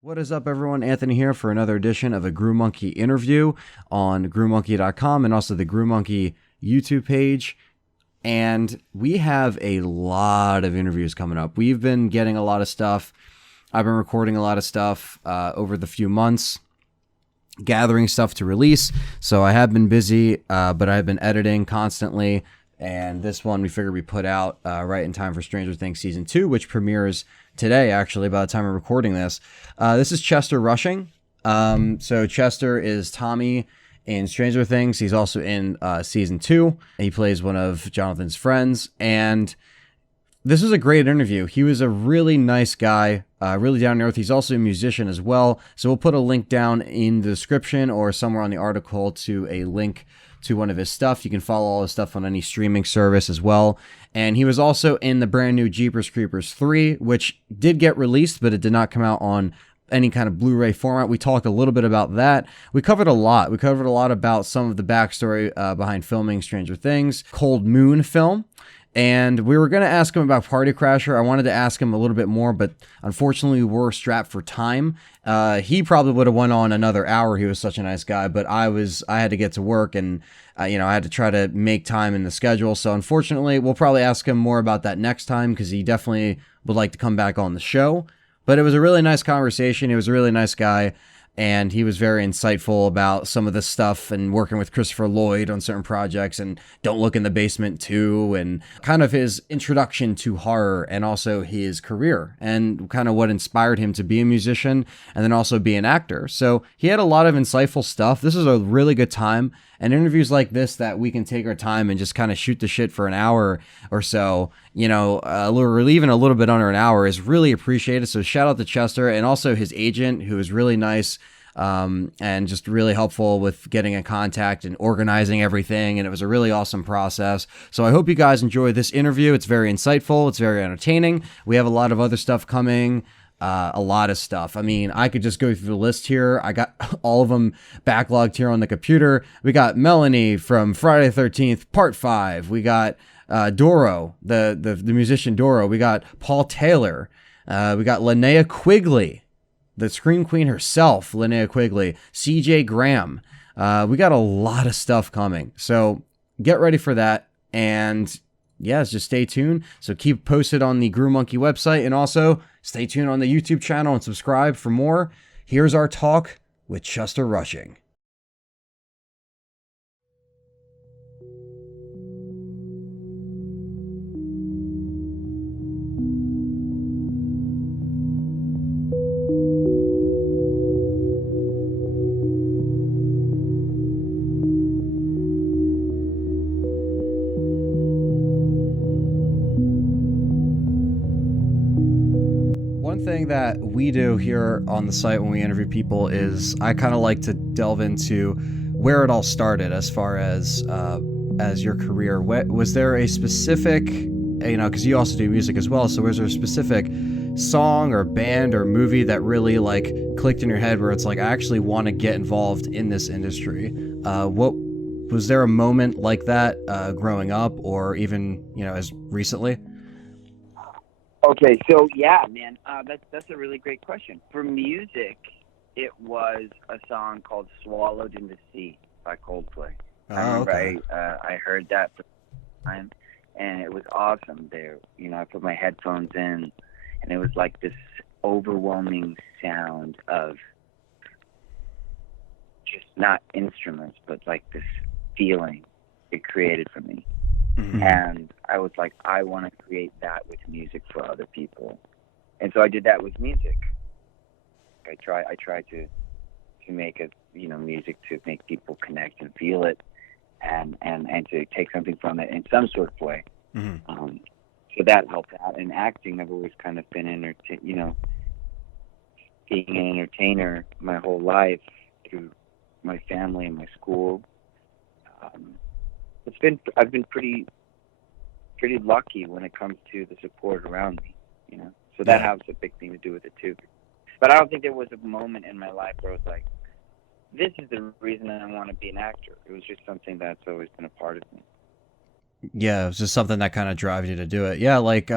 What is up, everyone? Anthony here for another edition of a Gruemonkey interview on Gruemonkey.com and also the Gruemonkey YouTube page. And we have a lot of interviews coming up. We've been getting a lot of stuff. I've been recording a lot of stuff over the few months, gathering stuff to release. So I have been busy, but I've been editing constantly. And this one we figured we put out right in time for Stranger Things Season 2, which premieres today, actually, by the time I'm recording this. This is Chester Rushing. So Chester is Tommy in Stranger Things. He's also in Season 2. He plays one of Jonathan's friends. And this was a great interview. He was a really nice guy, really down to earth. He's also a musician as well. So we'll put a link down in the description or somewhere on the article to a link to one of his stuff. You can follow all his stuff on any streaming service as well. And he was also in the brand new Jeepers Creepers 3, which did get released, but it did not come out on any kind of Blu-ray format. We talked a little bit about that. We covered a lot. We covered a lot about some of the backstory behind filming Stranger Things, Cold Moon film. And we were going to ask him about Party Crasher. I wanted to ask him a little bit more, but unfortunately we were strapped for time. He probably would have went on another hour. He was such a nice guy, but I had to get to work and, I had to try to make time in the schedule. So unfortunately, we'll probably ask him more about that next time because he definitely would like to come back on the show. But it was a really nice conversation. He was a really nice guy. And he was very insightful about some of this stuff and working with Christopher Lloyd on certain projects and Don't Look in the Basement 2 and kind of his introduction to horror and also his career and kind of what inspired him to be a musician and then also be an actor. So he had a lot of insightful stuff. This is a really good time. And interviews like this that we can take our time and just kind of shoot the shit for an hour or so, we're leaving a little bit under an hour is really appreciated. So shout out to Chester and also his agent, who is really nice and just really helpful with getting in contact and organizing everything. And it was a really awesome process. So I hope you guys enjoy this interview. It's very insightful. It's very entertaining. We have a lot of other stuff coming. A lot of stuff. I mean, I could just go through the list here. I got all of them backlogged here on the computer. We got Melanie from Friday the 13th, Part 5. We got Doro, the musician Doro. We got Paul Taylor. We got Linnea Quigley, the Scream Queen herself, Linnea Quigley. CJ Graham. We got a lot of stuff coming. So get ready for that. And yes, just stay tuned. So keep posted on the Gruemonkey website and also stay tuned on the YouTube channel and subscribe for more. Here's our talk with Chester Rushing. One thing that we do here on the site when we interview people is I kind of like to delve into where it all started as far as your career. Was there a specific, because you also do music as well, so was there a specific song or band or movie that really like clicked in your head where it's like, I actually want to get involved in this industry? What was there a moment like that growing up or even, as recently? Okay, so yeah, man, that's a really great question. For music, it was a song called "Swallowed in the Sea" by Coldplay. I remember I heard that for the time, and it was awesome. There, I put my headphones in, and it was like this overwhelming sound of just not instruments, but like this feeling it created for me. Mm-hmm. And I was like, I want to create that with music for other people. And so I did that with music. I try to make music to make people connect and feel it and to take something from it in some sort of way. Mm-hmm. So that helped out. And acting, I've always kind of been being an entertainer my whole life through my family and my school. I've been pretty lucky when it comes to the support around me, So that has a big thing to do with it too. But I don't think there was a moment in my life where I was like, this is the reason I want to be an actor. It was just something that's always been a part of me. Yeah, it's just something that kind of drives you to do it. Yeah, like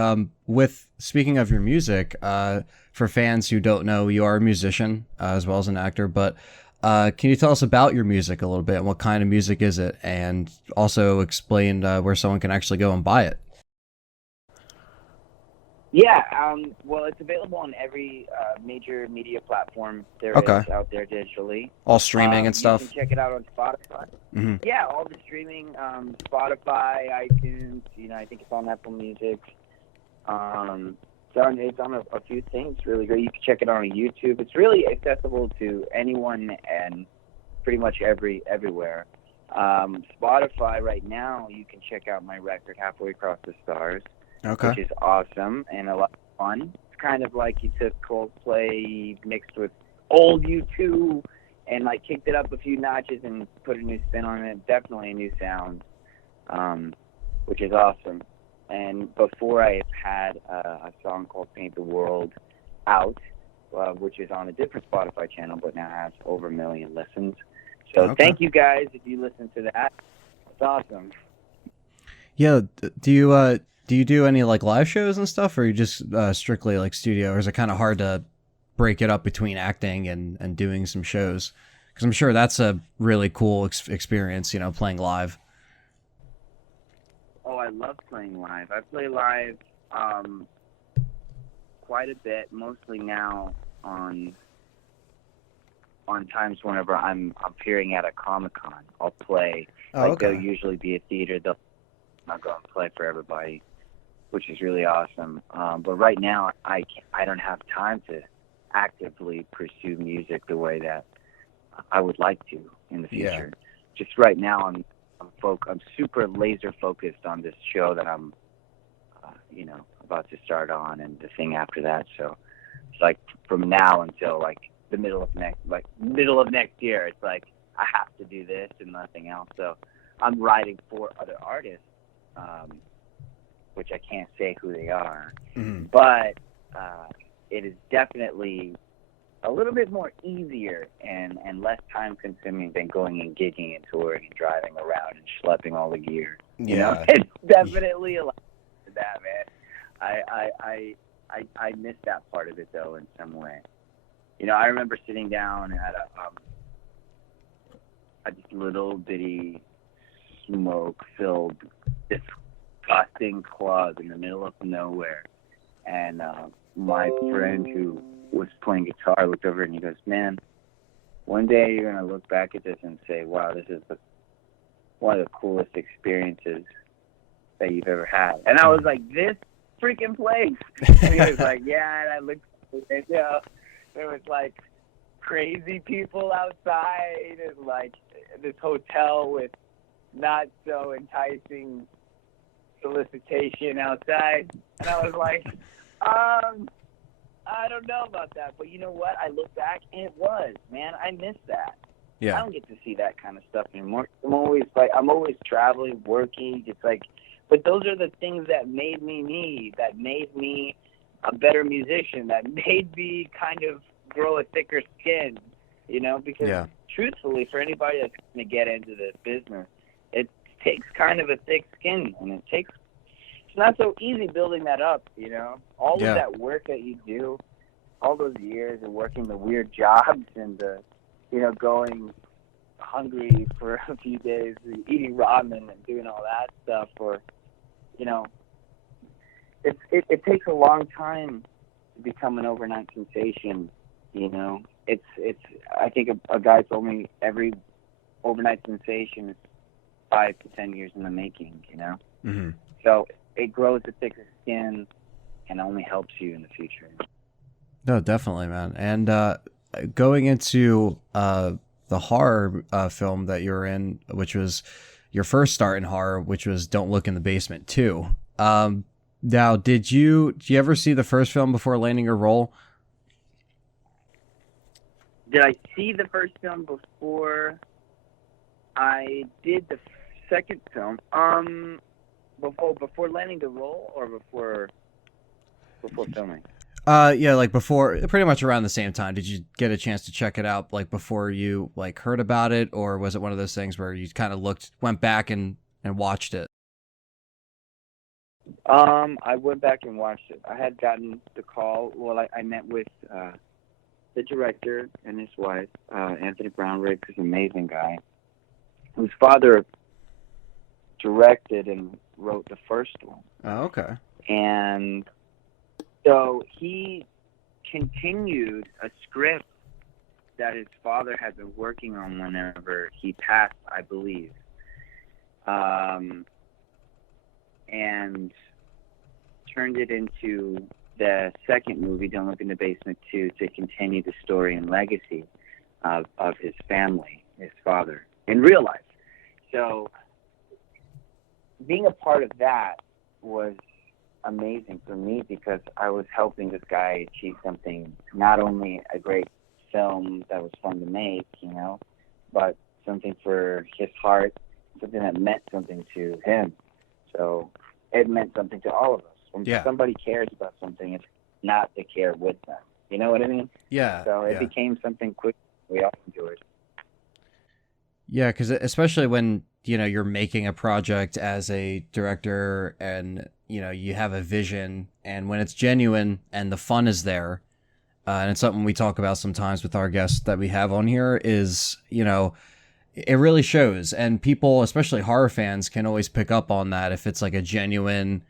with speaking of your music, for fans who don't know, you are a musician as well as an actor, but can you tell us about your music a little bit and what kind of music is it, and also explain where someone can actually go and buy it? Yeah, well, it's available on every major media platform there Okay, is out there digitally. all streaming and You can stuff. check it out on Spotify. Hmm. Yeah, all the streaming, Spotify, iTunes. I think it's on Apple Music. It's on a few things. Really great. You can check it out on YouTube. It's really accessible to anyone and pretty much everywhere. Spotify right now, you can check out my record, Halfway Across the Stars, Okay. which is awesome and a lot of fun. It's kind of like you took Coldplay mixed with old U2 and like kicked it up a few notches and put a new spin on it. Definitely a new sound, which is awesome. And before I had a song called Paint the World out, which is on a different Spotify channel, but now has over 1 million listens. So Thank you guys if you listen to that. It's awesome. Yeah. Do you do any like live shows and stuff, or are you just strictly like studio, or is it kind of hard to break it up between acting and doing some shows? Because I'm sure that's a really cool experience, playing live. Oh, I love playing live. I play live quite a bit, mostly now on times whenever I'm appearing at a Comic-Con. I'll play. There'll usually be a theater. I'll go and play for everybody, which is really awesome. But right now, I don't have time to actively pursue music the way that I would like to in the future. Yeah. Just right now, I'm super laser focused on this show that I'm, about to start on, and the thing after that. So it's like from now until like the middle of next year, it's like I have to do this and nothing else. So I'm writing for other artists, which I can't say who they are, but it is definitely a little bit more easier and less time consuming than going and gigging and touring and driving around and schlepping all the gear. It's definitely a lot of that, man. I miss that part of it though in some way. I remember sitting down at a just little bitty smoke filled disgusting club in the middle of nowhere, and my friend who was playing guitar looked over and he goes, "Man, one day you're gonna look back at this and say, wow, this is one of the coolest experiences that you've ever had." And I was like, "This freaking place?" And he was like, "Yeah." And I looked, there was like crazy people outside and like this hotel with not so enticing solicitation outside, and I was like, I don't know about that, but you know what? I look back and it was, man, I miss that. Yeah. I don't get to see that kind of stuff anymore. I'm always traveling, working. It's like, but those are the things that made me me, that made me a better musician, that made me kind of grow a thicker skin, because truthfully, for anybody that's going to get into this business, it takes kind of a thick skin, and it's not so easy building that up, all of that work that you do, all those years of working the weird jobs and going hungry for a few days, eating ramen and doing all that stuff, or it takes a long time to become an overnight sensation. It's I think a guy told me every overnight sensation is 5 to 10 years in the making. So it grows a thicker skin and only helps you in the future. No, definitely, man. And going into the horror film that you were in, which was your first start in horror, which was Don't Look in the Basement 2. Now, did you ever see the first film before landing your role? Did I see the first film before I did the second film? Before landing the role, or before filming? Yeah, like before, pretty much around the same time. Did you get a chance to check it out, like before you like heard about it, or was it one of those things where you kind of went back and watched it? I went back and watched it. I had gotten the call. Well, I met with the director and his wife, Anthony Brownrigg, who's an amazing guy, whose father directed and wrote the first one. Oh, okay. And so he continued a script that his father had been working on whenever he passed, I believe. And turned it into the second movie, Don't Look in the Basement 2, to continue the story and legacy of his family, his father, in real life. So being a part of that was amazing for me because I was helping this guy achieve something, not only a great film that was fun to make, but something for his heart, something that meant something to him. So it meant something to all of us. When somebody cares about something, it's not to care with them. You know what I mean? Yeah. So it became something quick we all enjoyed. Yeah, because especially when, you're making a project as a director and, you have a vision, and when it's genuine and the fun is there, and it's something we talk about sometimes with our guests that we have on here is, it really shows. And people, especially horror fans, can always pick up on that if it's like a genuine,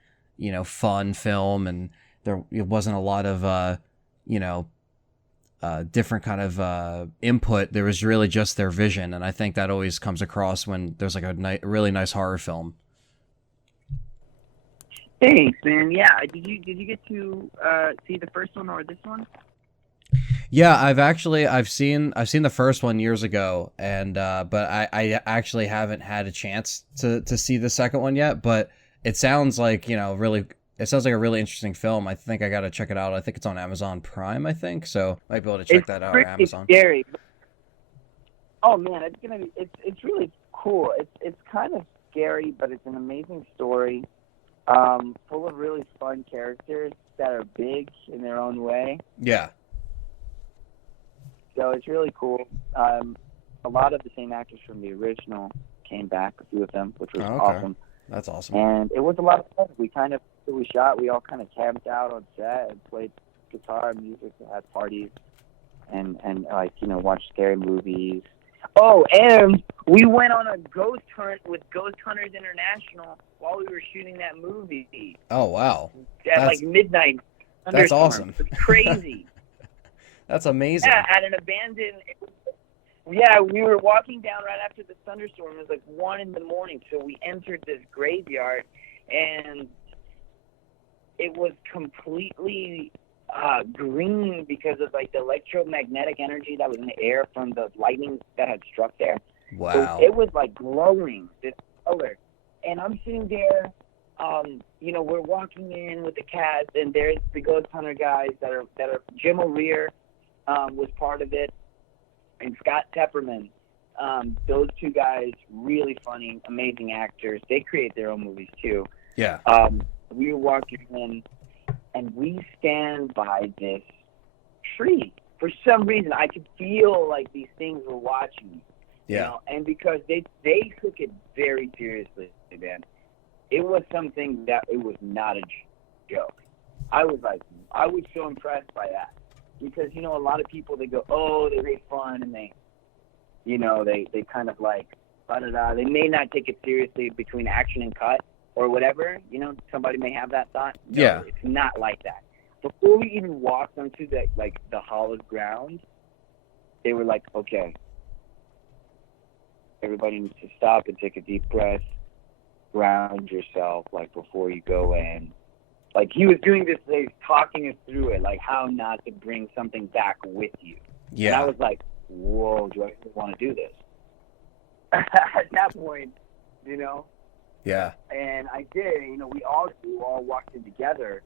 fun film and it wasn't a lot of, different kind of input. There was really just their vision, and I think that always comes across when there's like a really nice horror film. Thanks, man. Yeah, did you get to see the first one or this one? Yeah, I've seen the first one years ago, and but I actually haven't had a chance to see the second one yet. But it sounds like it sounds like a really interesting film. I think I got to check it out. I think it's on Amazon Prime. I think so. Might be able to check that out. Or Amazon. Scary. Oh man, it's really cool. It's kind of scary, but it's an amazing story, full of really fun characters that are big in their own way. Yeah. So it's really cool. A lot of the same actors from the original came back, a few of them, which was awesome. That's awesome. And it was a lot of fun. We all kind of camped out on set and played guitar and music and had parties and watched scary movies. Oh, and we went on a ghost hunt with Ghost Hunters International while we were shooting that movie. Oh, wow. At midnight. That's awesome. It's crazy. That's amazing. Yeah, at an abandoned... Yeah, we were walking down right after the thunderstorm. It was like 1 a.m, so we entered this graveyard, and it was completely green because of like the electromagnetic energy that was in the air from the lightning that had struck there. Wow. So it was like glowing, this color. And I'm sitting there, we're walking in with the cast, and there's the Ghost Hunter guys that are Jim O'Rear was part of it, and Scott Tepperman. Those two guys, really funny, amazing actors. They create their own movies too. Yeah. We were walking in, and we stand by this tree. For some reason, I could feel like these things were watching me. Yeah. And because they took it very seriously, man. It was something that it was not a joke. I was so impressed by that. Because, a lot of people, they go, oh, they make fun, and they kind of like, da-da-da. They may not take it seriously between action and cut or whatever. Somebody may have that thought. No, yeah. It's not like that. Before we even walked onto the hollowed ground, they were like, okay, everybody needs to stop and take a deep breath, ground yourself, before you go in. He was doing this, talking us through it, how not to bring something back with you. Yeah. And I was like, whoa, do I really want to do this? At that point, Yeah. And I did, we all walked in together.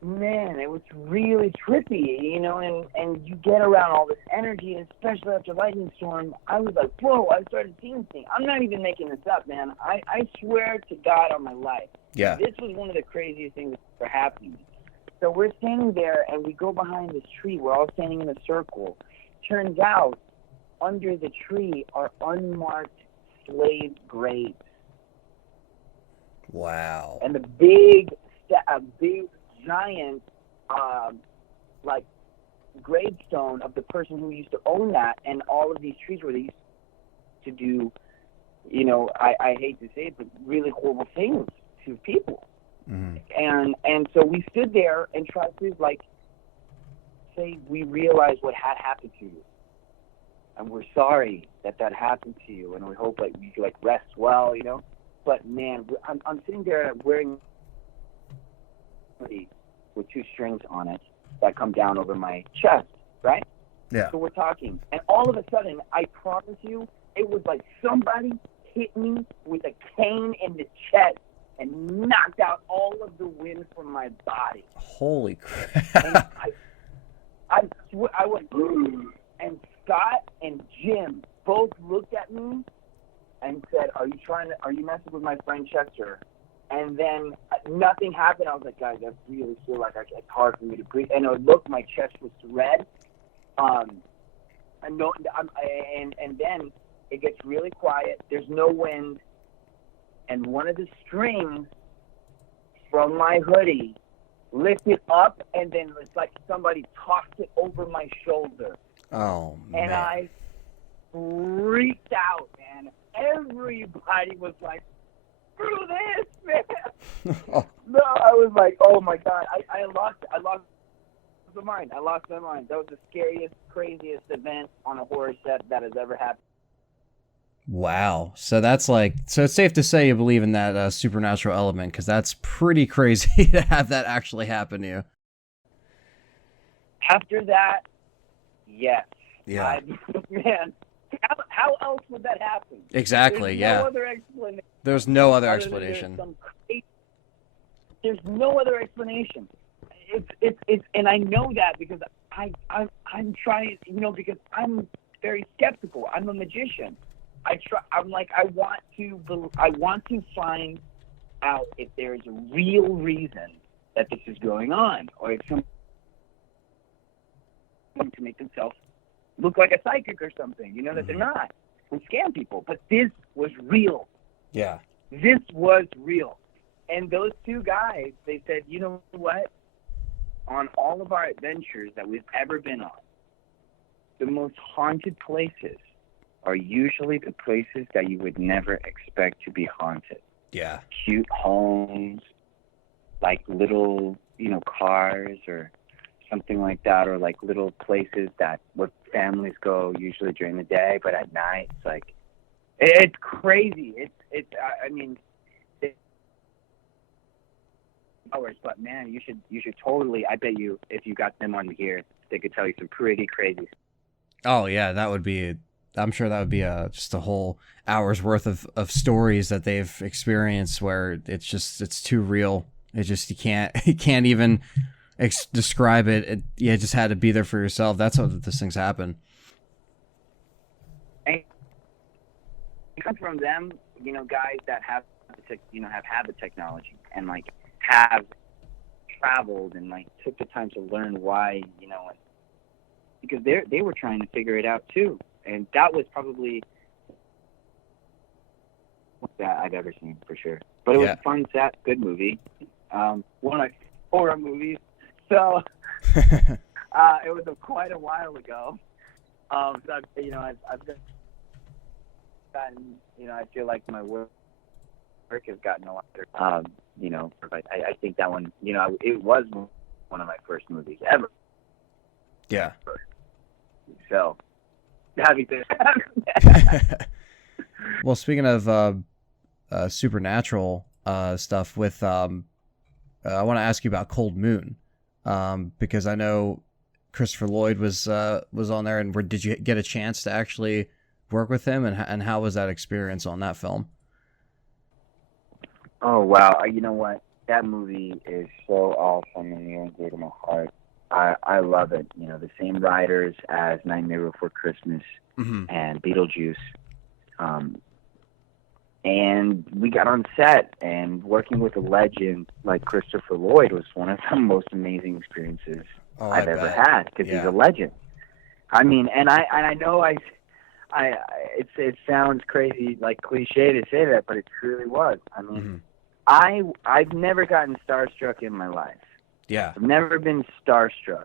Man, it was really trippy, and you get around all this energy, and especially after lightning storm, I was like, whoa, I started seeing things. I'm not even making this up, man. I swear to God on my life. Yeah. This was one of the craziest things that ever happened. So we're standing there, and we go behind this tree. We're all standing in a circle. Turns out, under the tree are unmarked slave graves. Wow. And the big giant, like, gravestone of the person who used to own that, and all of these trees where they used to do, you know, I hate to say it, but really horrible things to people. And so we stood there and tried to, like, say we realized what had happened to you, and we're sorry that happened to you, and we hope, like, you like rest well, you know. But man, I'm sitting there wearing with 2 strings on it that come down over my chest, right? Yeah. So we're talking, and all of a sudden, I promise you, it was like somebody hit me with a cane in the chest and knocked out all of the wind from my body. Holy crap. And I went, and Scott and Jim both looked at me and said, are you messing with my friend Chester? And then nothing happened. I was like, guys, I really feel like it's hard for me to breathe. And it looked, my chest was red. And then it gets really quiet. There's no wind. And one of the strings from my hoodie lifted up, and then it's like somebody tossed it over my shoulder. Oh, man. And I freaked out, man. Everybody was like, screw this, man. No, I was like, oh my God. I lost my mind. I lost my mind. That was the scariest, craziest event on a horror set that has ever happened. Wow. So that's like, so it's safe to say you believe in that supernatural element, because that's pretty crazy to have that actually happen to you. After that, yes. Yeah. Man, how else would that happen? Exactly, There's no other explanation. There's no other explanation. There's no other explanation. It's and I know that because I'm trying, you know, because I'm very skeptical. I'm a magician. I'm like, I want to find out if there is a real reason that this is going on, or if someone to make themselves look like a psychic or something, you know, that they're not. We scam people, but this was real. Yeah. This was real. And those 2 guys, they said, you know what? On all of our adventures that we've ever been on, the most haunted places are usually the places that you would never expect to be haunted. Yeah. Cute homes, like little, you know, cars or something like that, or like little places that where families go usually during the day, but at night it's like, it's crazy. It's I mean, hours, but man, you should totally. I bet you if you got them on here, they could tell you some pretty crazy. Oh yeah, that would be. I'm sure that would be just a whole hour's worth of stories that they've experienced where it's too real. It just you can't even describe it. You just had to be there for yourself. That's how this things happen. And it comes from them, you know, guys that have had the technology and like have traveled and like took the time to learn why, you know, because they were trying to figure it out too. And that was probably that I've ever seen for sure. But it was a fun set, good movie. One of my horror movies. So it was quite a while ago. So I've gotten, you know, I feel like my work has gotten a lot better. You know, but I think that one, you know, it was one of my first movies ever. Yeah. So. Having well, speaking of supernatural stuff, with I want to ask you about Cold Moon, because I know Christopher Lloyd was on there, and did you get a chance to actually work with him, and how was that experience on that film? Oh wow! You know what? That movie is so awesome and near and dear to my heart. I love it. You know, the same writers as Nightmare Before Christmas and Beetlejuice. And we got on set, and working with a legend like Christopher Lloyd was one of the most amazing experiences I've ever had, because he's a legend. I mean, and I know it sounds crazy, like cliche to say that, but it truly was. I mean, I've never gotten starstruck in my life. Yeah. I've never been starstruck.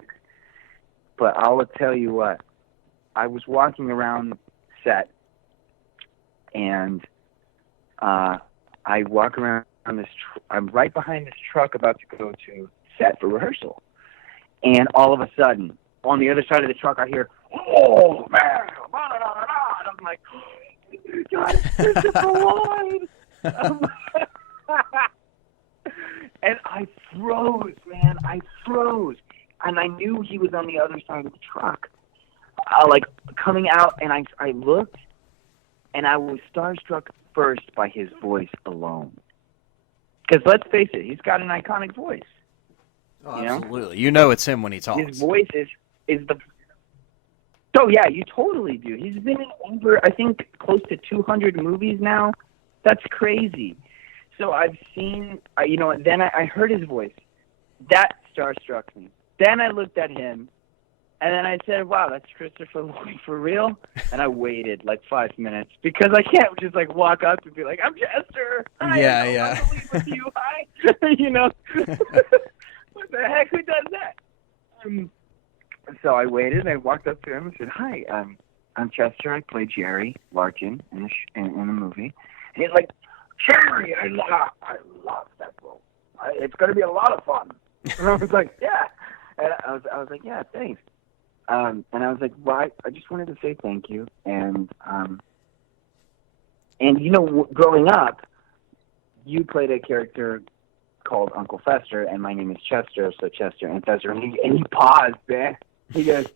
But I will tell you what. I was walking around set, and I walk around this. I'm right behind this truck, about to go to set for rehearsal, and all of a sudden, on the other side of the truck, I hear, "Oh man!" And I'm like, oh, "God, it's Christopher Lloyd!" And I froze, man. I froze, and I knew he was on the other side of the truck. Like coming out, and I looked, and I was starstruck first by his voice alone. Because let's face it, he's got an iconic voice. Oh, absolutely. You know it's him when he talks. His voice is the... Oh, yeah, you totally do. He's been in over, I think, close to 200 movies now. That's crazy. So I've seen, then I heard his voice. That starstruck me. Then I looked at him, and then I said, wow, that's Christopher Lloyd for real? And I waited like 5 minutes because I can't just like walk up and be like, I'm Chester. Hi, Yeah. I'm with you. Hi. What the heck? Who does that? So I waited and I walked up to him and said, hi, I'm Chester. I play Jerry Larkin in the movie. And he's like, Jerry, I love that role. It's going to be a lot of fun. And I was like, yeah. And I was like, yeah, thanks. And I was like, well, I just wanted to say thank you. And growing up, you played a character called Uncle Fester, and my name is Chester, so Chester and Fester. And he paused, man. He goes,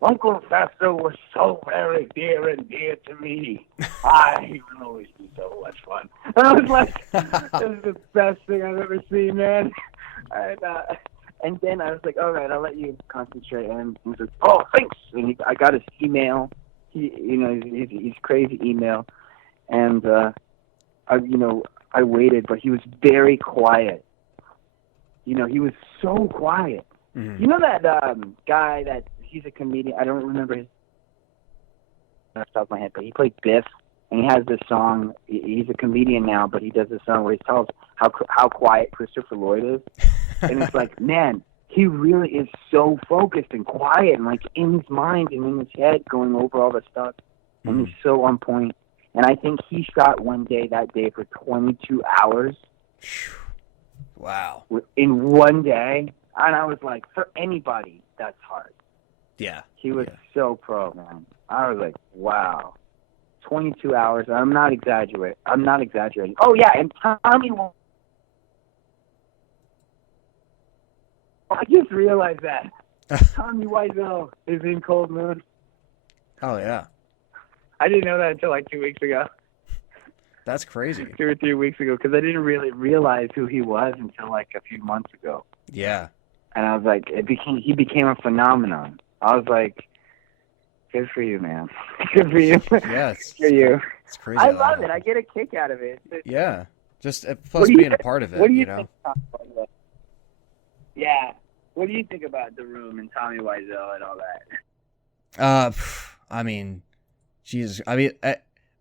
Uncle Fester was so very dear and dear to me. He would always be so much fun. And I was like, this is the best thing I've ever seen, man. And then I was like, all right, I'll let you concentrate. And he was like, oh, thanks. And I got his email. He's crazy email. And, I waited, but he was very quiet. He was so quiet. Mm-hmm. You know that guy that he's a comedian? I don't remember his off the top of my head, but he played Biff, and he has this song. He's a comedian now, but he does this song where he tells how quiet Christopher Lloyd is. And it's like, man, he really is so focused and quiet and like in his mind and in his head going over all the stuff. And he's so on point. And I think he shot that day for 22 hours. Wow. In one day. And I was like, for anybody, that's hard. Yeah. He was so pro, man. I was like, wow. 22 hours. I'm not exaggerating. Oh, yeah, and Tommy... I just realized that. Tommy Wiseau is in Cold Moon. Oh, yeah. I didn't know that until like 2 weeks ago. That's crazy. 2 or 3 weeks ago, because I didn't really realize who he was until like a few months ago. Yeah. And I was like, he became a phenomenon. I was like, good for you, man. Good for you. Yes. Good for you. It's crazy. I love it. I get a kick out of it. Yeah. Just plus being a part of it, what do you think? Yeah. What do you think about The Room and Tommy Wiseau and all that? I mean, Jesus. I mean,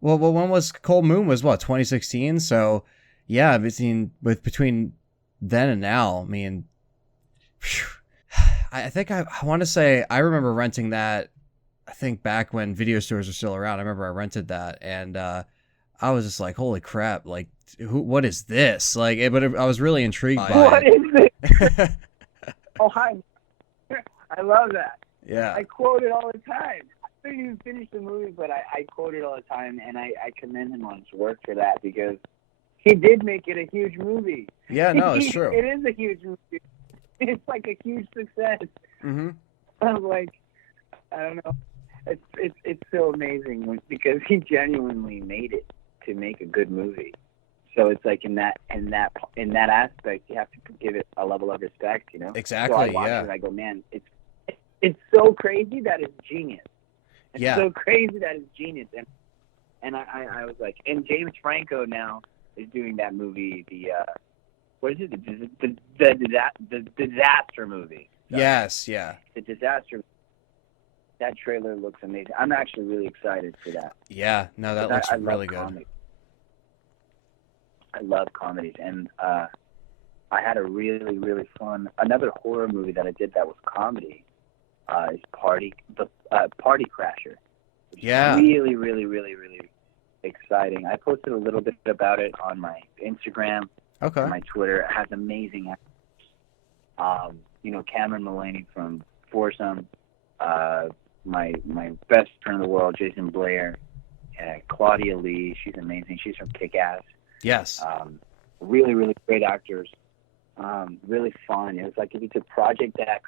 well, when was Cold Moon? Was what, 2016? So, yeah. I mean, between then and now, I mean, I think I want to say I remember renting that. I think back when video stores were still around. I remember I rented that, and I was just like, "Holy crap! Like, what is this?" Like, I was really intrigued by what it. What is this? Oh, hi. I love that. Yeah. I quote it all the time. I didn't even finish the movie, but I quote it all the time, and I commend him on his work for that because he did make it a huge movie. Yeah, no, it's true. It is a huge movie. It's like a huge success. Mm-hmm. I'm like, I don't know. It's so amazing because he genuinely made it to make a good movie. So it's like in that aspect, you have to give it a level of respect, you know. Exactly. So I watch it and I go, man, it's so crazy that it's genius. It's so crazy that it's genius. And I was like, and James Franco now is doing that movie, what is it? The disaster movie. Yes, yeah. The disaster. That trailer looks amazing. I'm actually really excited for that. Yeah, no, that looks really good. Comics. I love comedies, and I had a really, really fun. Another horror movie that I did that was comedy is Party Crasher. Yeah. Really, really, really, really exciting. I posted a little bit about it on my Instagram and my Twitter. It has amazing actors. Cameron Mulaney from Foursome, my best friend in the world, Jason Blair, Claudia Lee. She's amazing. She's from Kick-Ass. Yes. Really, really great actors. Really fun. It was like if you took Project X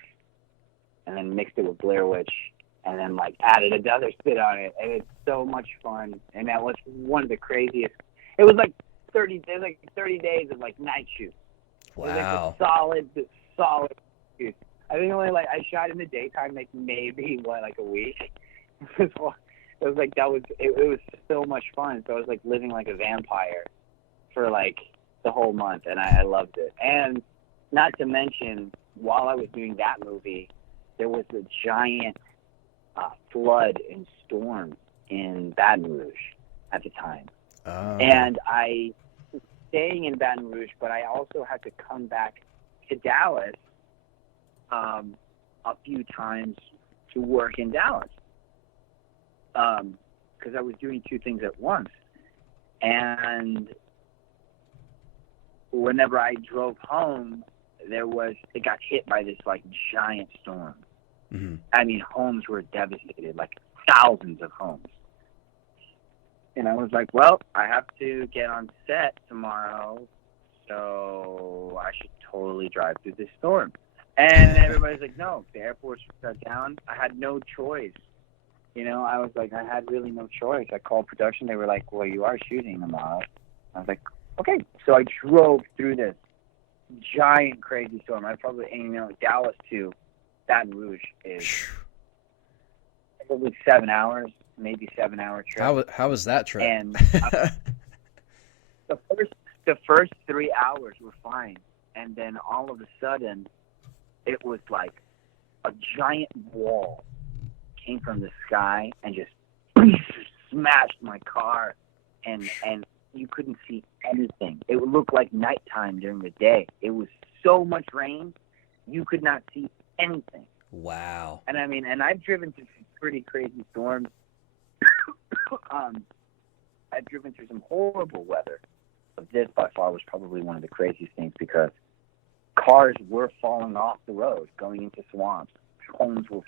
and then mixed it with Blair Witch and then like added another spit on it, and it's so much fun. And that was one of the craziest. It was like 30 days of like night shoots. Wow. It was like a solid shoot. I think only like I shot in the daytime like maybe a week. It was like it was so much fun. So I was like living like a vampire for like the whole month, and I loved it. And not to mention, while I was doing that movie, there was a giant flood and storm in Baton Rouge at the time. And I was staying in Baton Rouge, but I also had to come back to Dallas a few times to work in Dallas because I was doing two things at once. And whenever I drove home, it got hit by this like giant storm. Mm-hmm. I mean, homes were devastated, like thousands of homes. And I was like, well, I have to get on set tomorrow, so I should totally drive through this storm. And everybody's like, no, the airport's shut down. I had no choice. I was like, I had really no choice. I called production. They were like, well, you are shooting tomorrow. I was like, okay. So I drove through this giant, crazy storm. Dallas to Baton Rouge is probably 7 hours, maybe 7 hour trip. How was that trip? And the first 3 hours were fine. And then all of a sudden, it was like a giant wall came from the sky and just smashed my car, and you couldn't see anything. It would look like nighttime during the day. It was so much rain, you could not see anything. Wow. And I've driven through some pretty crazy storms. I've driven through some horrible weather, but this by far was probably one of the craziest things because cars were falling off the road, going into swamps. Homes were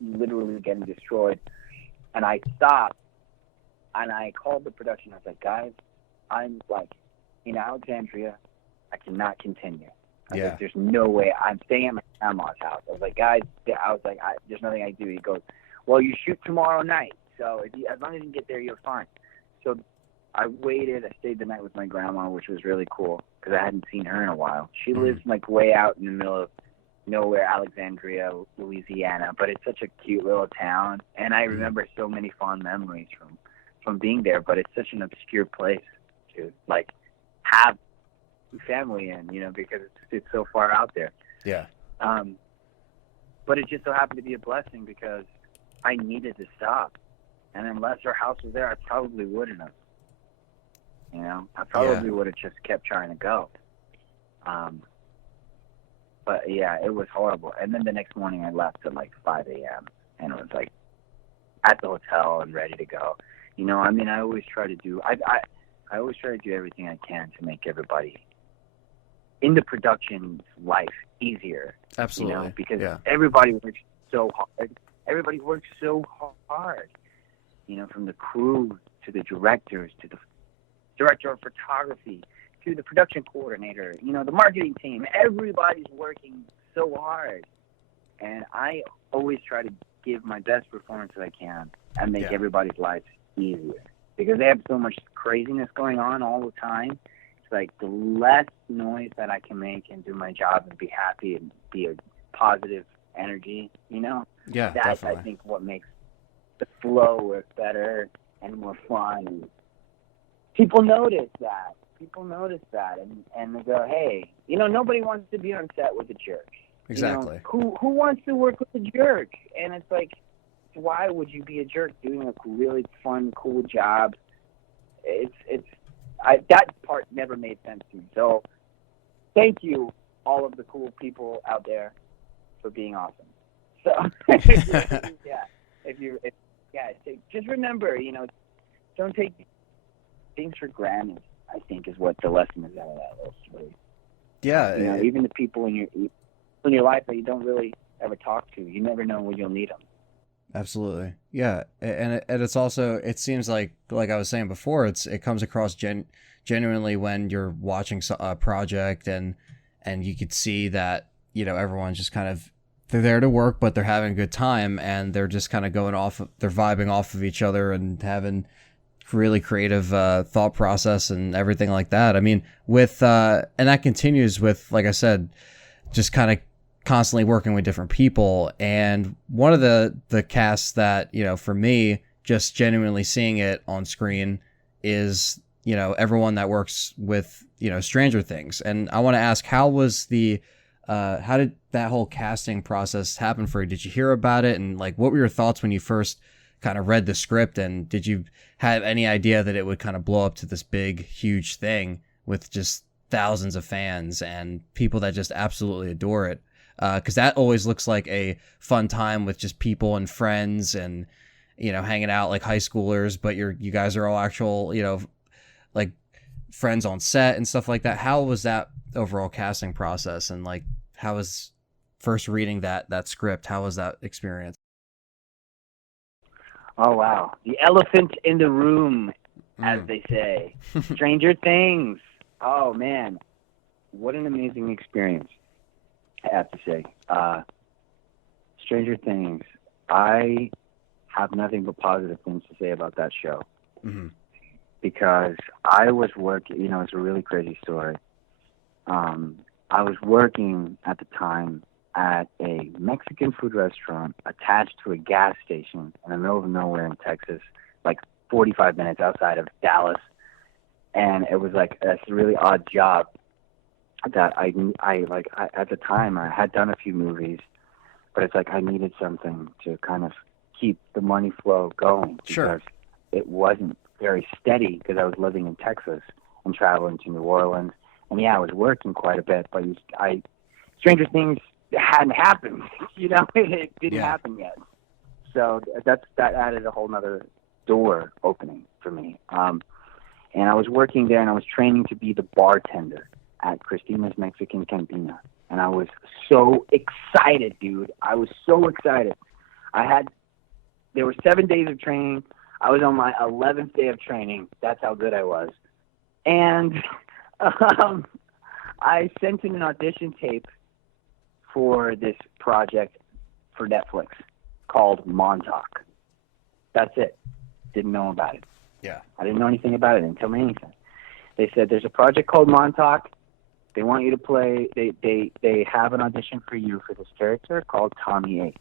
literally getting destroyed. And I stopped, and I called the production. I was like, guys, I'm like in Alexandria. I cannot continue. I was like, there's no way. I'm staying at my grandma's house. I was like, guys, there's nothing I can do. He goes, well, you shoot tomorrow night. So as long as you can get there, you're fine. So I waited. I stayed the night with my grandma, which was really cool because I hadn't seen her in a while. She lives like way out in the middle of nowhere, Alexandria, Louisiana, but it's such a cute little town. And I remember so many fond memories from being there, but it's such an obscure place to like have family in, because it's so far out there. Yeah. But it just so happened to be a blessing because I needed to stop. And unless her house was there, I probably wouldn't have. I probably would have just kept trying to go. But yeah, it was horrible. And then the next morning I left at like 5 a.m. and it was like at the hotel and ready to go. I always try to do, I always try to do everything I can to make everybody in the production life easier. Absolutely. Because everybody works so hard. Everybody works so hard. From the crew to the directors to the director of photography to the production coordinator, the marketing team. Everybody's working so hard. And I always try to give my best performance that I can and make everybody's lives easier. Because they have so much craziness going on all the time. It's like the less noise that I can make and do my job and be happy and be a positive energy, Yeah, that's, definitely. I think, what makes the flow work better and more fun. And people notice that. And they go, hey, nobody wants to be on set with a jerk. Exactly. Who wants to work with a jerk? And it's like, why would you be a jerk doing a really fun, cool job? It's that part never made sense to me. So thank you, all of the cool people out there, for being awesome. So just remember, don't take things for granted, I think, is what the lesson is out of that little story. Yeah. Even the people in your life that you don't really ever talk to, you never know when you'll need them. Absolutely. Yeah. And it's also, it seems like I was saying before, it comes across genuinely when you're watching a project and you could see that, everyone's just kind of, they're there to work, but they're having a good time, and they're just kind of they're vibing off of each other and having really creative thought process and everything like that. I mean, and that continues with, like I said, just kind of constantly working with different people. And one of the casts that, for me, just genuinely seeing it on screen is, everyone that works with, Stranger Things. And I want to ask, how did that whole casting process happen for you? Did you hear about it? And what were your thoughts when you first kind of read the script? And did you have any idea that it would kind of blow up to this big, huge thing with just thousands of fans and people that just absolutely adore it? Because that always looks like a fun time with just people and friends and, hanging out like high schoolers, but you guys are all actual, friends on set and stuff like that. How was that overall casting process? And how was first reading that script? How was that experience? Oh, wow. The elephant in the room, as they say. Stranger Things. Oh, man. What an amazing experience, I have to say. Stranger Things. I have nothing but positive things to say about that show. Mm-hmm. Because I was working, it's a really crazy story. I was working at the time at a Mexican food restaurant attached to a gas station in the middle of nowhere in Texas, 45 minutes outside of Dallas. And it was a really odd job that I at the time I had done a few movies, but it's I needed something to kind of keep the money flow going. Sure. Because it wasn't very steady, because I was living in Texas and traveling to New Orleans. And I was working quite a bit, but Stranger Things hadn't happened. It didn't happen yet. So that added a whole nother door opening for me. And I was working there, and I was training to be the bartender at Christina's Mexican Cantina. And I was so excited, dude. I was so excited. There were 7 days of training. I was on my 11th day of training. That's how good I was. And I sent in an audition tape for this project for Netflix called Montauk. That's it. Didn't know about it. Yeah. I didn't know anything about it. They didn't tell me anything. They said, there's a project called Montauk. They want you to play. They have an audition for you for this character called Tommy H.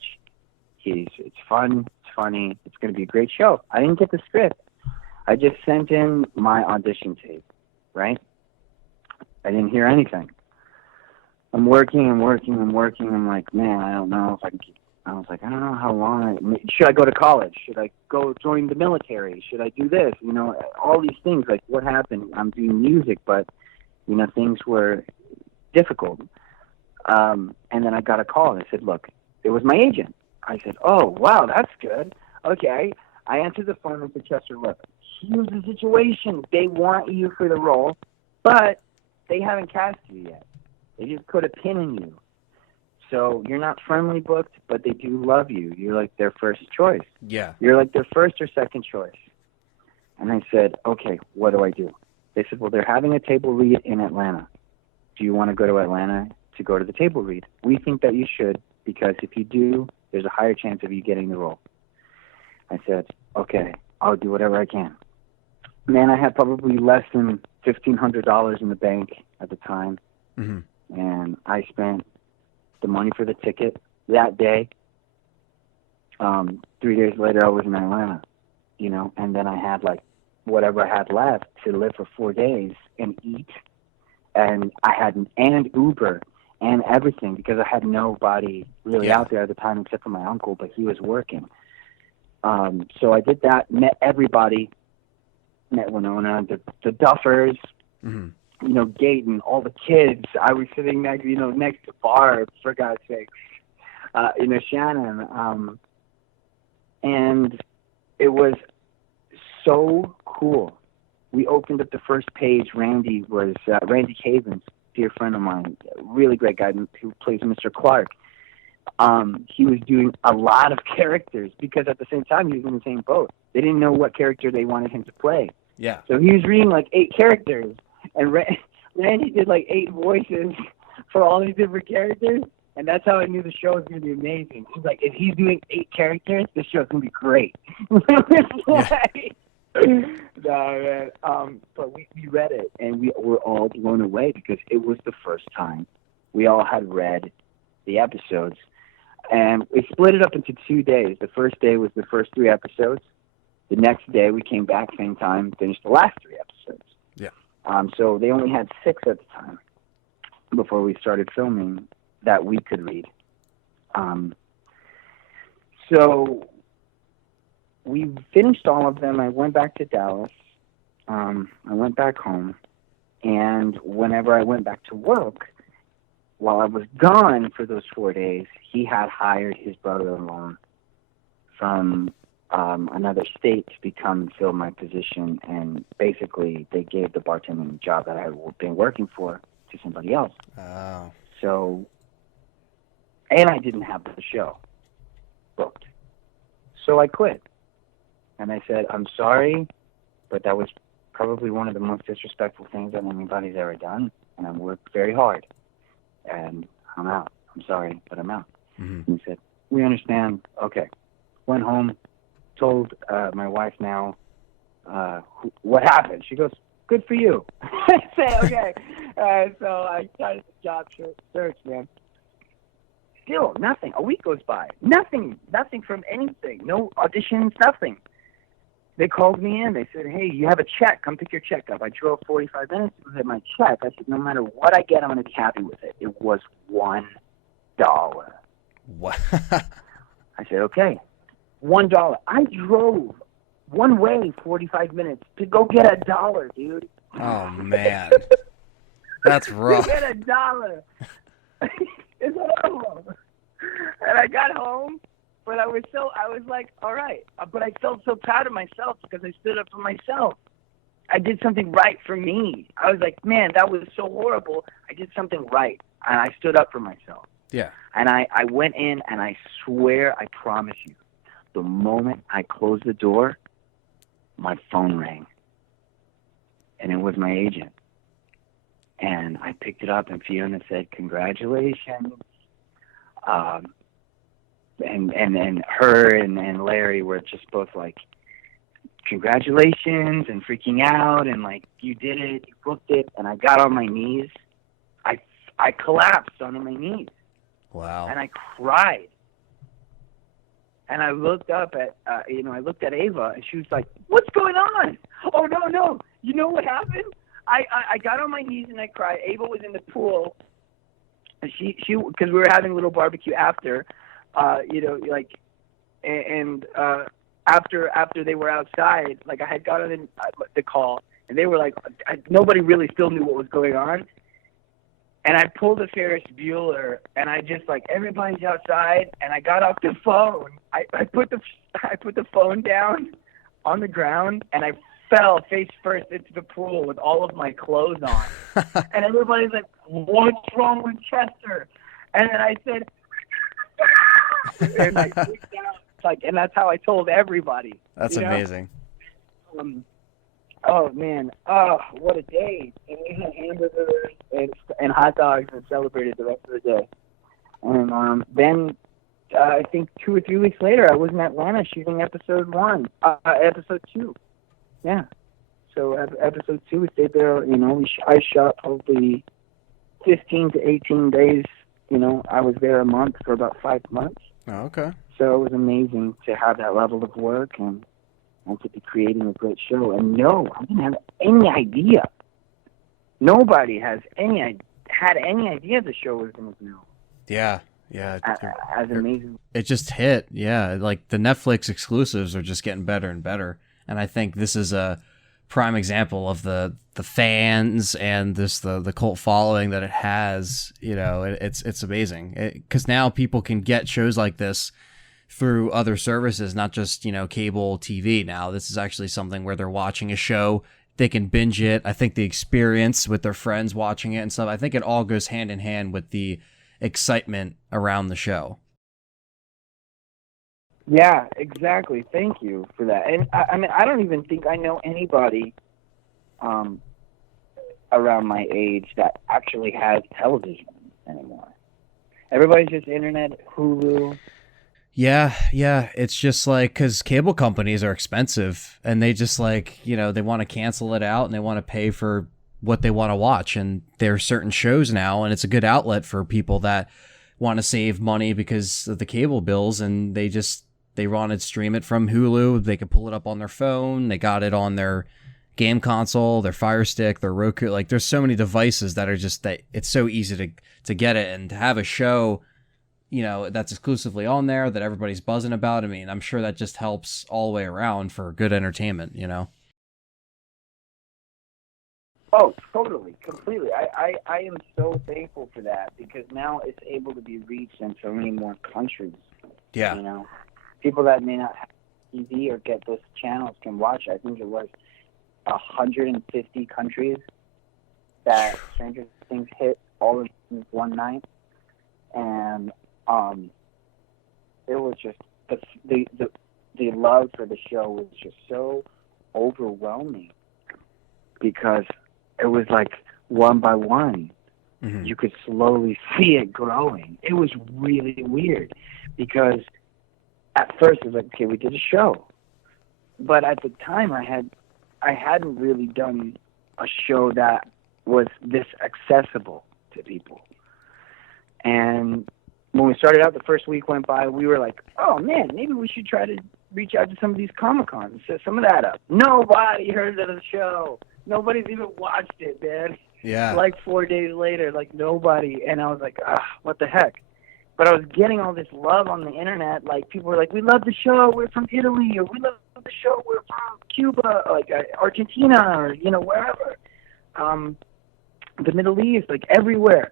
It's fun. It's funny. It's going to be a great show. I didn't get the script. I just sent in my audition tape, right? I didn't hear anything. I'm working. I'm like, man, I don't know if I can keep. I was like, I don't know how long. Should I go to college? Should I go join the military? Should I do this? All these things. What happened? I'm doing music, but things were difficult. And then I got a call, and I said, look, it was my agent. I said, oh, wow, that's good. Okay. I answered the phone and said, Chester, look, here's the situation. They want you for the role, but they haven't cast you yet. They just put a pin in you. So you're not firmly booked, but they do love you. You're their first choice. Yeah. You're their first or second choice. And I said, okay, what do I do? They said, well, they're having a table read in Atlanta. Do you want to go to Atlanta to go to the table read? We think that you should, because if you do, there's a higher chance of you getting the role. I said, okay, I'll do whatever I can. Man, I had probably less than $1,500 in the bank at the time. Mm-hmm. And I spent the money for the ticket that day. 3 days later, I was in Atlanta, and then I had whatever I had left to live for 4 days and eat. And I had and Uber and everything, because I had nobody really out there at the time except for my uncle, but he was working. So I did that, met everybody, met Winona, the Duffers, Gaten, all the kids. I was sitting next to Barb, for God's sake, Shannon, and it was so cool. We opened up the first page. Randy Cavens, dear friend of mine, a really great guy who plays Mr. Clark. He was doing a lot of characters because at the same time he was in the same boat. They didn't know what character they wanted him to play. Yeah. So he was reading like 8 characters, and Randy did like 8 voices for all these different characters, and that's how I knew the show was going to be amazing. He's like, if he's doing 8 characters, this show's going to be great. No, man. But we read it, and we were all blown away because it was the first time we all had read the episodes. And we split it up into 2 days. The first day was the first 3 episodes. The next day we came back, same time, finished the last 3 episodes. Yeah. So they only had 6 at the time before we started filming that we could read. So we finished all of them. I went back to Dallas. I went back home. And whenever I went back to work, while I was gone for those 4 days, he had hired his brother-in-law from another state to come and fill my position. And basically, they gave the bartending job that I had been working for to somebody else. Oh. So, and I didn't have the show booked. So I quit. And I said, I'm sorry, but that was probably one of the most disrespectful things that anybody's ever done. And I worked very hard. And I'm out. I'm sorry, but I'm out. Mm-hmm. And he said, we understand. Okay. Went home, told my wife now what happened. She goes, good for you. I said, okay. So I started the job search, man. Still nothing. A week goes by. Nothing from anything. No auditions, nothing. They called me in. They said, hey, you have a check. Come pick your check up. I drove 45 minutes to get my check. I said, no matter what I get, I'm going to be happy with it. It was $1. What? I said, okay, $1. I drove one way 45 minutes to go get $1, dude. Oh, man. That's rough. To get $1. It's horrible. And I got home. But I was like, all right. But I felt so proud of myself because I stood up for myself. I did something right for me. I was like, man, that was so horrible. I did something right. And I stood up for myself. Yeah. And I went in, and I swear, I promise you, the moment I closed the door, my phone rang. And it was my agent. And I picked it up, and Fiona said, congratulations. And her and Larry were just both like, congratulations, and freaking out, and like, you did it, you booked it. And I got on my knees. I collapsed on my knees. Wow. And I cried. And I looked up at, I looked at Ava, and she was like, what's going on? Oh, no. You know what happened? I got on my knees and I cried. Ava was in the pool. And she because we were having a little barbecue after, after they were outside, like I had gotten in the call, and they were like, nobody really still knew what was going on. And I pulled a Ferris Bueller, and I just like, everybody's outside, and I got off the phone. I put the phone down on the ground, and I fell face first into the pool with all of my clothes on. And everybody's like, what's wrong with Chester? And then I said, and I freaked out. And that's how I told everybody. That's amazing. Oh man! Oh, what a day! And we had hamburgers and hot dogs and celebrated the rest of the day. And then I think 2 or 3 weeks later, I was in Atlanta shooting episode 2. Yeah. So episode 2, we stayed there. I shot probably 15 to 18 days. I was there a month for about 5 months. Oh, okay. So it was amazing to have that level of work and to be creating a great show. And no, I didn't have any idea. Nobody had any idea the show was going to do. Yeah. As amazing. It just hit. Yeah. Like the Netflix exclusives are just getting better and better. And I think this is prime example of the fans and the cult following that it has. You know, it's amazing because now people can get shows like this through other services, not just, you know, cable TV. Now this is actually something where they're watching a show, they can binge it. I think the experience with their friends watching it and stuff, I think it all goes hand in hand with the excitement around the show. Yeah, exactly. Thank you for that. And I mean, I don't even think I know anybody around my age that actually has television anymore. Everybody's just internet, Hulu. Yeah. It's just like, because cable companies are expensive and they just like, you know, they want to cancel it out and they want to pay for what they want to watch. And there are certain shows now, and it's a good outlet for people that want to save money because of the cable bills, and they want to stream it from Hulu. They could pull it up on their phone. They got it on their game console, their Fire Stick, their Roku. Like, there's so many devices that are just that it's so easy to get it and to have a show, you know, that's exclusively on there that everybody's buzzing about. I mean, I'm sure that just helps all the way around for good entertainment, you know? Oh, totally, completely. I am so thankful for that, because now it's able to be reached in so many more countries. Yeah. You know, people that may not have TV or get those channels can watch. I think it was 150 countries that Stranger Things hit all in one night, and it was just the love for the show was just so overwhelming, because it was like one by one, you could slowly see it growing. It was really weird, because at first it was like, okay, we did a show, but at the time I hadn't really done a show that was this accessible to people. And when we started out, the first week went by, we were like, oh man, maybe we should try to reach out to some of these Comic-Cons and set some of that up. Nobody heard of the show. Nobody's even watched it, man. Yeah. Like 4 days later, like nobody. And I was like, what the heck? But I was getting all this love on the internet. Like, people were like, we love the show, we're from Italy, or we love the show, we're from Cuba, like Argentina, or, you know, wherever. The Middle East, like everywhere.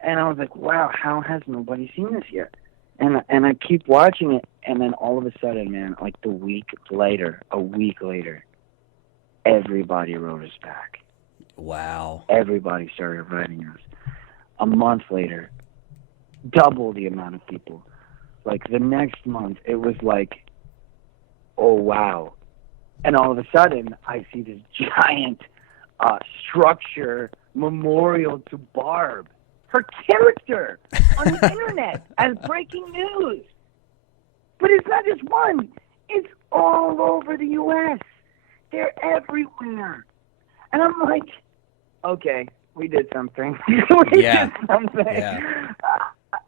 And I was like, wow, how has nobody seen this yet? And I keep watching it, and then all of a sudden, man, like a week later, everybody wrote us back. Wow. Everybody started writing us. A month later, double the amount of people. Like the next month, it was like, oh, wow. And all of a sudden, I see this giant structure memorial to Barb, her character on the internet as breaking news. But it's not just one. It's all over the U.S. They're everywhere. And I'm like, okay, we did something. we did something. Yeah.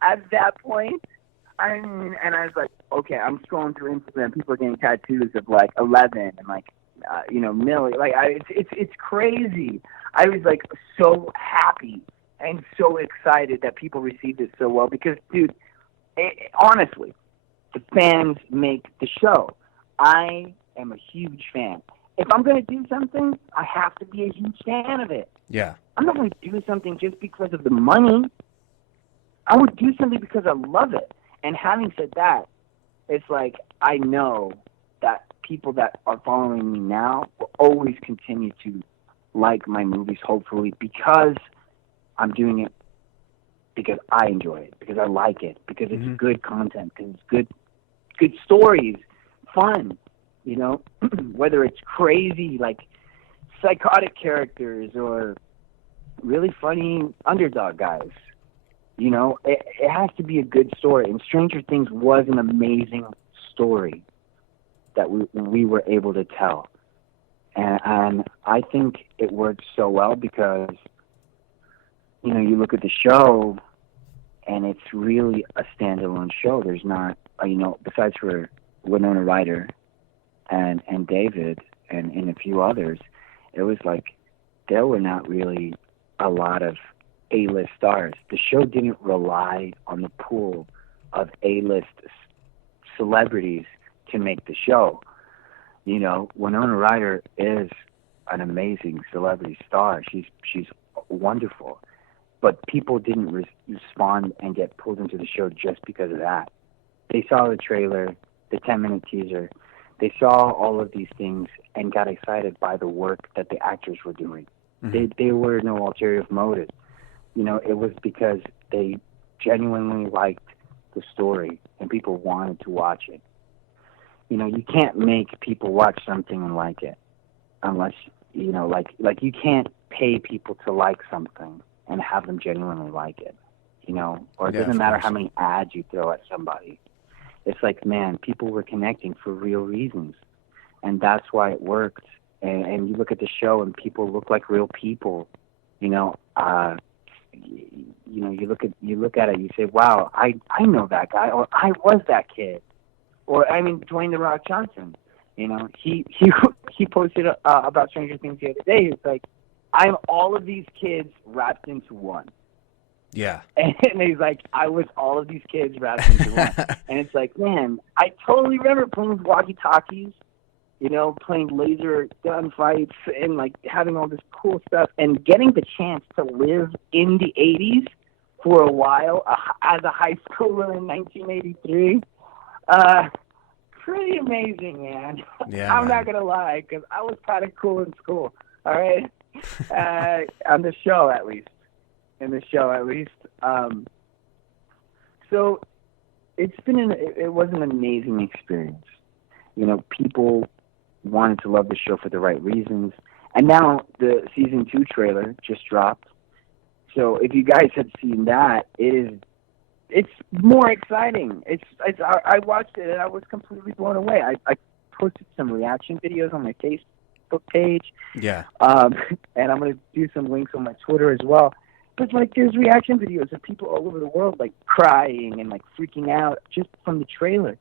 At that point, I mean, and I was like, okay, I'm scrolling through Instagram. People are getting tattoos of like 11 and like, you know, Millie. Like, it's crazy. I was like so happy and so excited that people received it so well, because, dude, honestly, the fans make the show. I am a huge fan. If I'm going to do something, I have to be a huge fan of it. Yeah. I'm not going to do something just because of the money. I would do something because I love it. And having said that, it's like I know that people that are following me now will always continue to like my movies, hopefully, because I'm doing it because I enjoy it, because I like it, because it's good content, because it's good stories, fun, you know, whether it's crazy, like psychotic characters or really funny underdog guys. You know, it has to be a good story. And Stranger Things was an amazing story that we were able to tell. And I think it worked so well because, you know, you look at the show and it's really a standalone show. There's not, you know, besides for Winona Ryder and David and a few others, it was like there were not really a lot of A-list stars. The show didn't rely on the pool of A-list celebrities to make the show. You know, Winona Ryder is an amazing celebrity star. She's wonderful. But people didn't respond and get pulled into the show just because of that. They saw the trailer, the 10-minute teaser. They saw all of these things and got excited by the work that the actors were doing. They were no ulterior motive. You know, it was because they genuinely liked the story and people wanted to watch it. You know, you can't make people watch something and like it unless, you know, like you can't pay people to like something and have them genuinely like it, you know, or it doesn't matter how many ads you throw at somebody. It's like, man, people were connecting for real reasons, and that's why it worked. And you look at the show, and people look like real people. You know, you look at it, you say, wow, I know that guy, or I was that kid, or I mean, Dwayne the Rock Johnson. You know, he posted about Stranger Things the other day. It's like, I'm all of these kids wrapped into one. Yeah. And he's like, I was all of these kids wrapped into one. And it's like, man, I totally remember playing with walkie-talkies, you know, playing laser gun fights and, like, having all this cool stuff and getting the chance to live in the 80s for a while as a high schooler in 1983. Pretty amazing, man. Yeah, I'm not going to lie, because I was kind of cool in school, all right? On the show, at least. In the show, at least. So it was an amazing experience. You know, people wanted to love the show for the right reasons. And now the season 2 trailer just dropped. So if you guys had seen that, it's more exciting. I watched it and I was completely blown away. I posted some reaction videos on my Facebook page. Yeah. And I'm going to do some links on my Twitter as well. But, like, there's reaction videos of people all over the world, like, crying and, like, freaking out just from the trailer.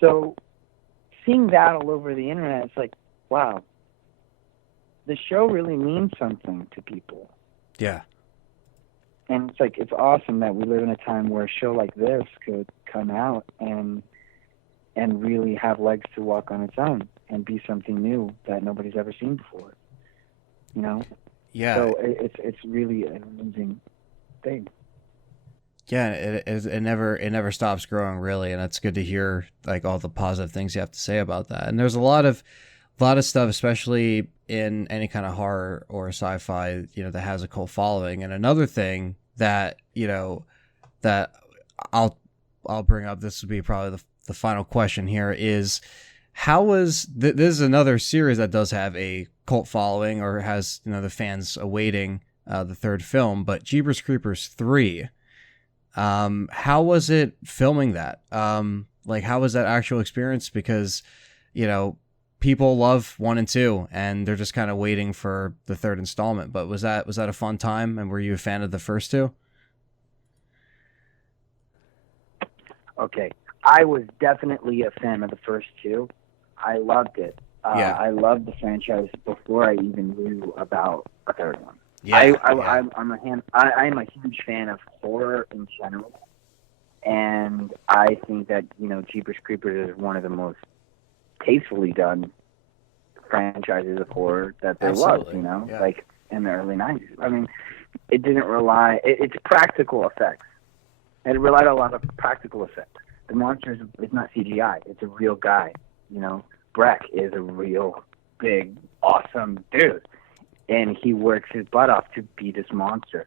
So seeing that all over the internet, it's like, wow, the show really means something to people. Yeah. And it's like, it's awesome that we live in a time where a show like this could come out and really have legs to walk on its own and be something new that nobody's ever seen before. You know? Yeah. So it's really an amazing thing. Yeah, it never stops growing, really, and it's good to hear, like, all the positive things you have to say about that. And there's a lot of stuff, especially in any kind of horror or sci-fi, you know, that has a cult following. And another thing that, you know, that I'll bring up, this would be probably the final question here, is how was this is another series that does have a cult following, or has, you know, the fans awaiting the third film, but Jeepers Creepers 3, how was it filming that? Like, how was that actual experience? Because, you know, people love 1 and 2 and they're just kind of waiting for the third installment. But was that a fun time, and were you a fan of the first 2? Okay, I was definitely a fan of the first 2. I loved it. I loved the franchise before I even knew about a third one. Yeah, I'm a huge fan of horror in general, and I think that, you know, Jeepers Creepers is one of the most tastefully done franchises of horror that there was. You know, like in the early '90s. I mean, it didn't rely. It's practical effects. It relied on a lot of practical effects. The monster is not CGI. It's a real guy. You know, Breck is a real big, awesome dude. And he works his butt off to be this monster.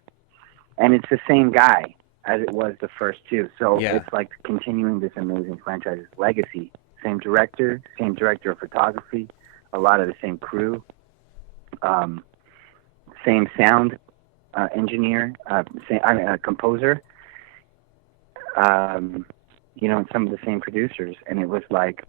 And it's the same guy as it was the first 2. So it's like continuing this amazing franchise's legacy. Same director of photography, a lot of the same crew, same sound engineer, composer, you know, and some of the same producers. And it was like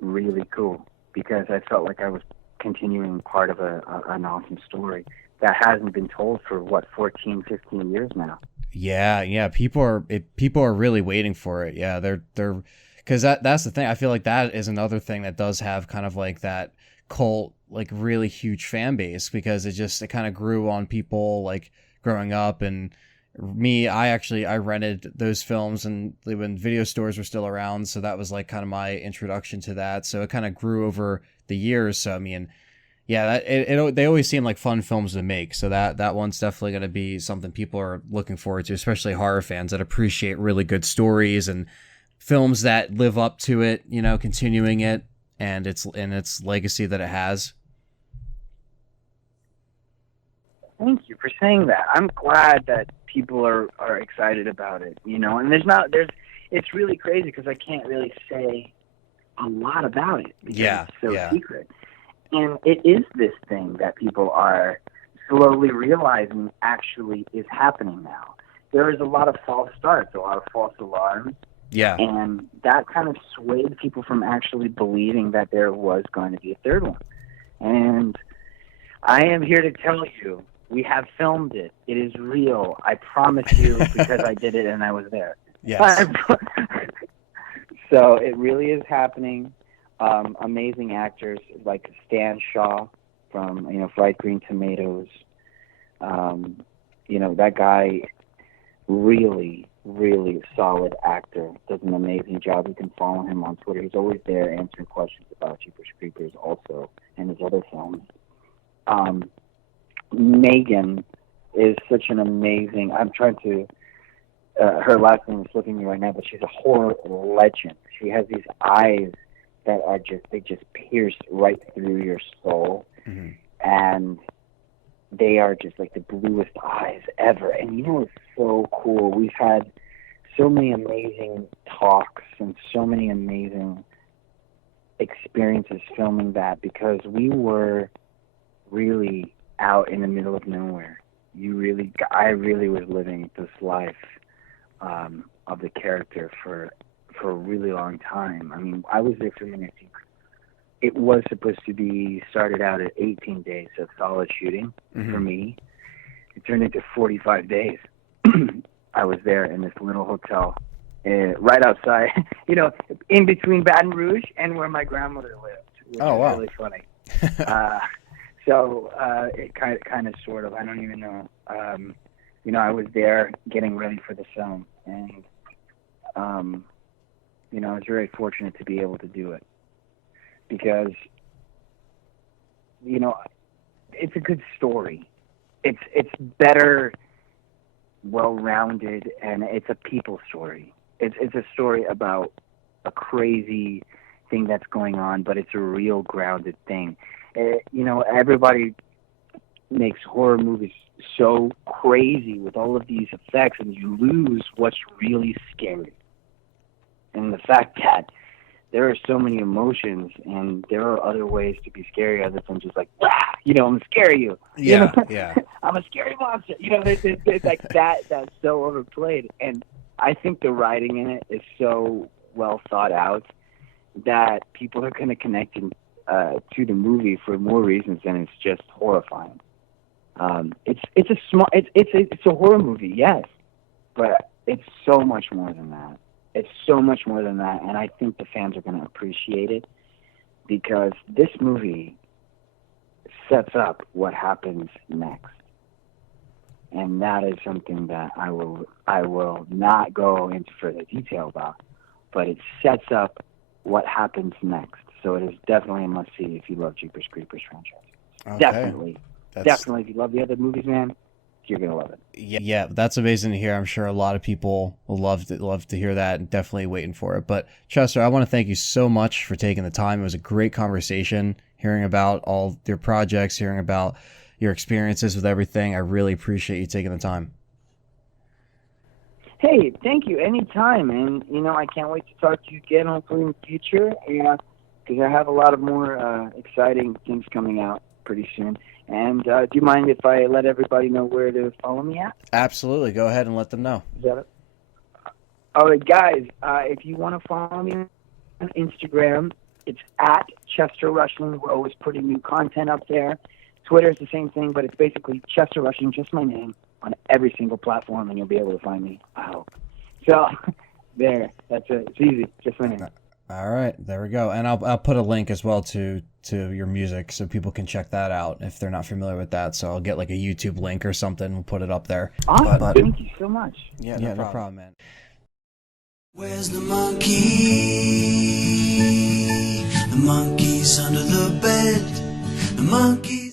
really cool because I felt like I was continuing part of an awesome story that hasn't been told for 14, 15 years now. Yeah. People are really waiting for it. Yeah, they're because that's the thing. I feel like that is another thing that does have kind of like that cult, like really huge fan base, because it kind of grew on people like growing up. And me, I rented those films and when video stores were still around, so that was like kind of my introduction to that. So it kind of grew over the years. So I mean, Yeah, they always seem like fun films to make. So that one's definitely going to be something people are looking forward to, especially horror fans that appreciate really good stories and films that live up to it, you know, continuing it and its legacy that it has. Thank you for saying that. I'm glad that people are excited about it, you know, and it's really crazy because I can't really say a lot about it because it's so secret. And it is this thing that people are slowly realizing actually is happening now. There is a lot of false starts, a lot of false alarms. Yeah. And that kind of swayed people from actually believing that there was going to be a third one. And I am here to tell you, we have filmed it. It is real. I promise you, because I did it and I was there. Yes. So it really is happening. Amazing actors like Stan Shaw from, you know, Fried Green Tomatoes. You know, that guy, really, really solid actor, does an amazing job. You can follow him on Twitter. He's always there answering questions about Jeepers Creepers also and his other films. Megan is such an amazing, I'm trying to, her last name is slipping me right now, but she's a horror legend. She has these eyes that are they just pierce right through your soul. Mm-hmm. And they are just like the bluest eyes ever. And you know what's so cool? We've had so many amazing talks and so many amazing experiences filming that because we were really out in the middle of nowhere. I really was living this life of the character for a really long time. I mean, I was there filming it. It was supposed to be started out at 18 days of solid shooting for me. It turned into 45 days. I was there in this little hotel right outside, you know, in between Baton Rouge and where my grandmother lived, which is really funny. So it kind of sort of, I don't even know. You know, I was there getting ready for the film, and you know, I was very fortunate to be able to do it because, you know, it's a good story. It's better, well-rounded, and it's a people story. It's a story about a crazy thing that's going on, but it's a real grounded thing. You know, everybody makes horror movies so crazy with all of these effects, and you lose what's really scary. And the fact that there are so many emotions, and there are other ways to be scary other than just like, wah, you know, I'm gonna scare you. Yeah, you know? Yeah. I'm a scary monster. You know, there's like that's so overplayed. And I think the writing in it is so well thought out that people are going to connect to the movie for more reasons than it's just horrifying. It's a horror movie, yes, but it's so much more than that. It's so much more than that, and I think the fans are going to appreciate it because this movie sets up what happens next, and that is something that I will not go into further detail about, but it sets up what happens next. So it is definitely a must-see if you love Jeepers Creepers franchise. Okay. Definitely. If you love the other movies, man, you're going to love it. Yeah, that's amazing to hear. I'm sure a lot of people will love to hear that and definitely waiting for it. But Chester, I want to thank you so much for taking the time. It was a great conversation, hearing about all your projects, hearing about your experiences with everything. I really appreciate you taking the time. Hey, thank you. Anytime. And, you know, I can't wait to talk to you again, hopefully in the future, because I have a lot of more exciting things coming out pretty soon. And do you mind if I let everybody know where to follow me at? Absolutely. Go ahead and let them know. Is that it? All right, guys, if you want to follow me on Instagram, it's at Chester Rushing. We're always putting new content up there. Twitter is the same thing, but it's basically Chester Rushing, just my name, on every single platform, and you'll be able to find me, I hope. So, there. That's it. It's easy. Just my name. All right, there we go. And I'll put a link as well to your music so people can check that out if they're not familiar with that. So I'll get like a YouTube link or something. We'll put it up there. Awesome. Thank you so much. Yeah, no problem, man. Where's the monkey? The monkey's under the bed. The monkey?